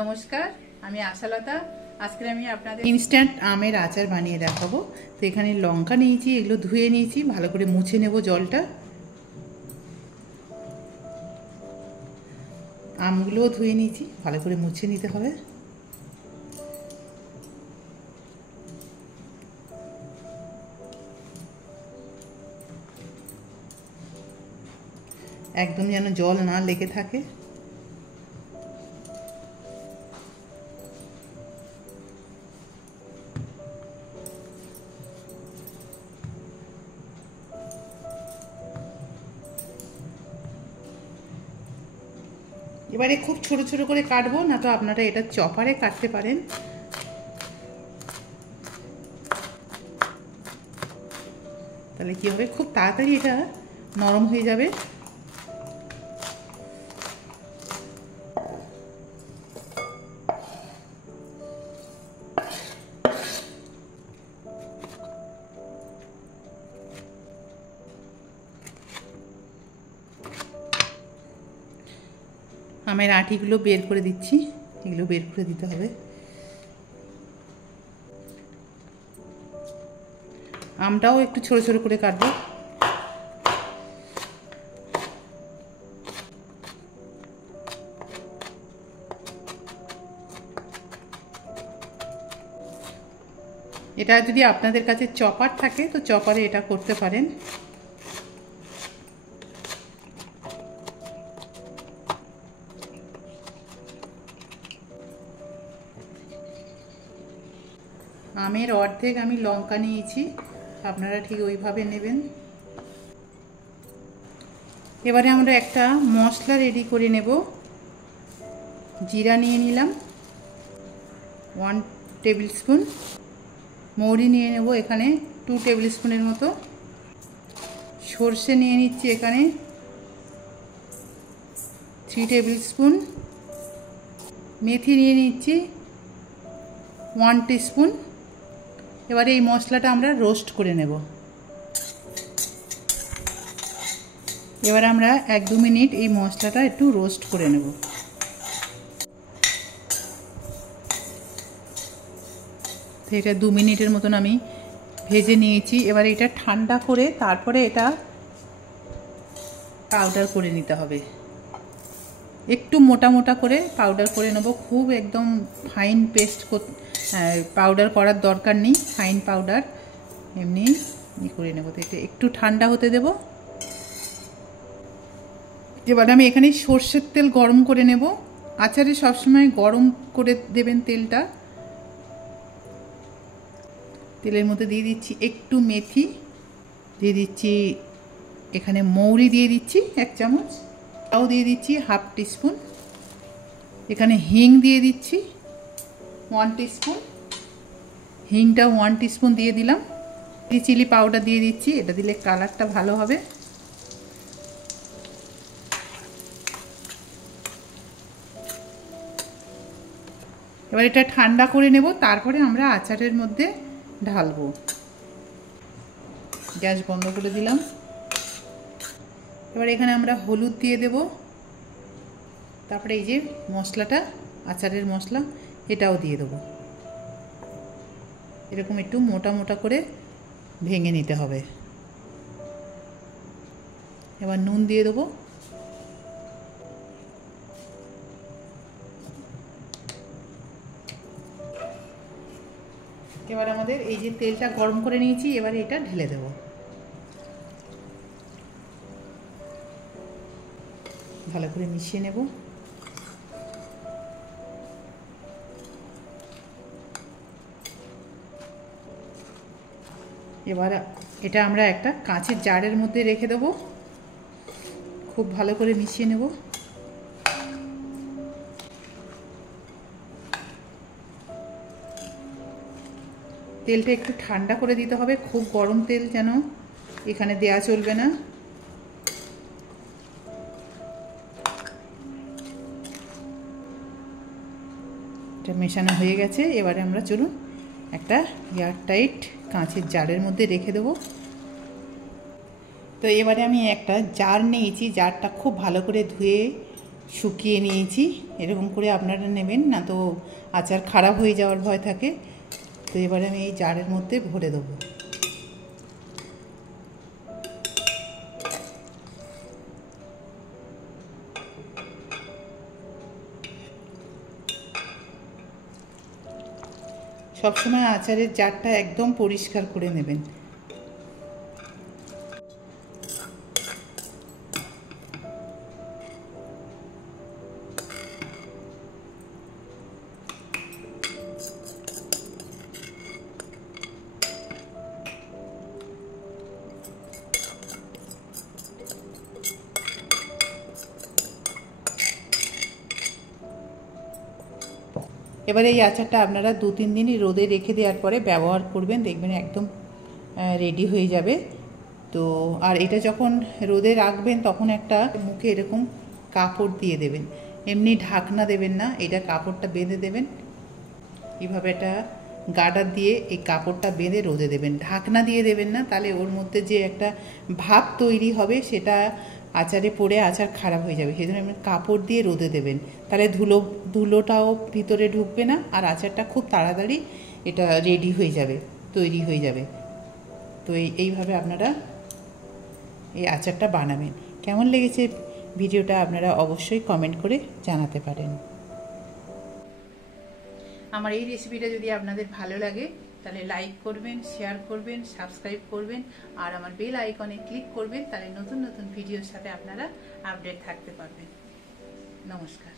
নমস্কার, আমি আশালতা। আজকে আমি আপনাদের ইনস্ট্যান্ট আমের আচার বানিয়ে দেখাবো। তো এখানে লঙ্কা নিয়েছি, এগুলো ধুয়ে নিয়েছি, ভালো করে মুছে নেব জলটা। আমগুলোও ধুয়ে নিয়েছি, ভালো করে মুছে নিতে হবে। একদম যেন জল না লেগে থাকে। এবারে খুব ছোট ছোট করে কাটবো, না তো আপনারা এটা চপারে কাটতে পারেন। তাহলে কি হবে, খুব তাড়াতাড়ি এটা নরম হয়ে যাবে। আমের আঁটিগুলো বের করে দিচ্ছি, এগুলো বের করে দিতে হবে। আমটাও একটু ছোট ছোট করে কাটবো। এটা যদি আপনাদের কাছে চপার থাকে তো চপারে এটা করতে পারেন। আমের অর্ধেক আমি লঙ্কা নিয়েছি, আপনারা ঠিক ওইভাবে নেবেন। এবারে আমরা একটা মশলা রেডি করে নেব। জিরা নিয়ে নিলাম 1 টেবিল স্পুন, মৌরি নিয়ে নেব এখানে 2 টেবিল স্পুনের মতো, সর্ষে নিয়ে নিচ্ছি এখানে 3 টেবিল স্পুন, মেথি নিয়ে নিচ্ছি 1 টিস্পুন। এবারে এই মশলাটা আমরা রোস্ট করে নেব। এবার আমরা 1-2 মিনিট এই মশলাটা একটু রোস্ট করে নেব। তো এটা 2 মিনিটের মতন আমি ভেজে নিয়েছি। এবার এটা ঠান্ডা করে তারপরে এটা পাউডার করে নিতে হবে। একটু মোটা মোটা করে পাউডার করে নেব, খুব একদম ফাইন পেস্ট পাউডার করার দরকার নেই, ফাইন পাউডার এমনি করে নেব। তো এটা একটু ঠান্ডা হতে দেব। এবার আমি এখানে সর্ষের তেল গরম করে নেব। আচারে সবসময় গরম করে দেবেন তেলটা। তেলের মধ্যে দিয়ে দিচ্ছি একটু মেথি, দিয়ে দিচ্ছি এখানে মৌরি দিয়ে দিচ্ছি 1 চামচ, তাও দিয়ে দিচ্ছি 1/2 টিস্পুন, এখানে হিং দিয়ে দিচ্ছি 1 টিস্পুন, হিংটা 1 টিস্পুন দিয়ে দিলাম। চিলি পাউডার দিয়ে দিচ্ছি, এটা দিলে কালারটা ভালো হবে। এবার এটা ঠান্ডা করে নেব, তারপরে আমরা আচারের মধ্যে ঢালবো। গ্যাস বন্ধ করে দিলাম। এবার এখানে আমরা হলুদ দিয়ে দেব, তারপরে এই যে মশলাটা আচারের মশলা এটাও দিয়ে দেবো। এরকম একটু মোটা মোটা করে ভেঙে নিতে হবে। এবার নুন দিয়ে দেবো। এবার আমাদের এই যে তেলটা গরম করে নিয়েছি, এবারে এটা ঢেলে দেব। ভালো করে মিশিয়ে নেব। এবার এটা আমরা একটা কাঁচের জারের মধ্যে রেখে দেব, খুব ভালো করে মিশিয়ে নেব। তেলটা একটু ঠান্ডা করে দিতে হবে, খুব গরম তেল যেন এখানে দেয়া চলবে না। এটা মেশানো হয়ে গেছে। এবারে আমরা চলুন একটা এয়ারটাইট কাঁচের জারের মধ্যে রেখে দেব। তো এবারে আমি একটা জার নিয়েছি, জারটা খুব ভালো করে ধুয়ে শুকিয়ে নিয়েছি। এরকম করে আপনারা নেবেন, না তো আচার খারাপ হয়ে যাওয়ার ভয় থাকে। তো এবারে আমি এই জারের মধ্যে ভরে দেবো। সবসময় আচারের জারটা একদম পরিষ্কার করে নেবেন। এবারে এই আচারটা আপনারা 2-3 দিনই রোদে রেখে দেওয়ার পরে ব্যবহার করবেন, দেখবেন একদম রেডি হয়ে যাবে। তো আর এটা যখন রোদে রাখবেন তখন একটা মুখে এরকম কাপড় দিয়ে দেবেন, এমনি ঢাকনা দেবেন না, এটা কাপড়টা বেঁধে দেবেন। এইভাবে একটা গার্ডার দিয়ে এই কাপড়টা বেঁধে রোদে দেবেন, ঢাকনা দিয়ে দেবেন না, তাহলে ওর মধ্যে যে একটা ভাপ তৈরি হবে সেটা আচারে পড়ে আচার খারাপ হয়ে যাবে। সেই জন্য আপনি কাপড় দিয়ে রোদে দেবেন, তাহলে ধুলোটাও ভিতরে ঢুকবে না, আর আচারটা খুব তাড়াতাড়ি এটা রেডি হয়ে যাবে, তৈরি হয়ে যাবে। তো এইভাবে আপনারা এই আচারটা বানাবেন। কেমন লেগেছে ভিডিওটা আপনারা অবশ্যই কমেন্ট করে জানাতে পারেন। আমার এই রেসিপিটা যদি আপনাদের ভালো লাগে তাহলে লাইক করবেন, শেয়ার করবেন, সাবস্ক্রাইব করবেন, আর আমার বেল আইকনে ক্লিক করবেন, তাহলে নতুন নতুন ভিডিওর সাথে আপনারা আপডেট থাকতে পারবেন। নমস্কার।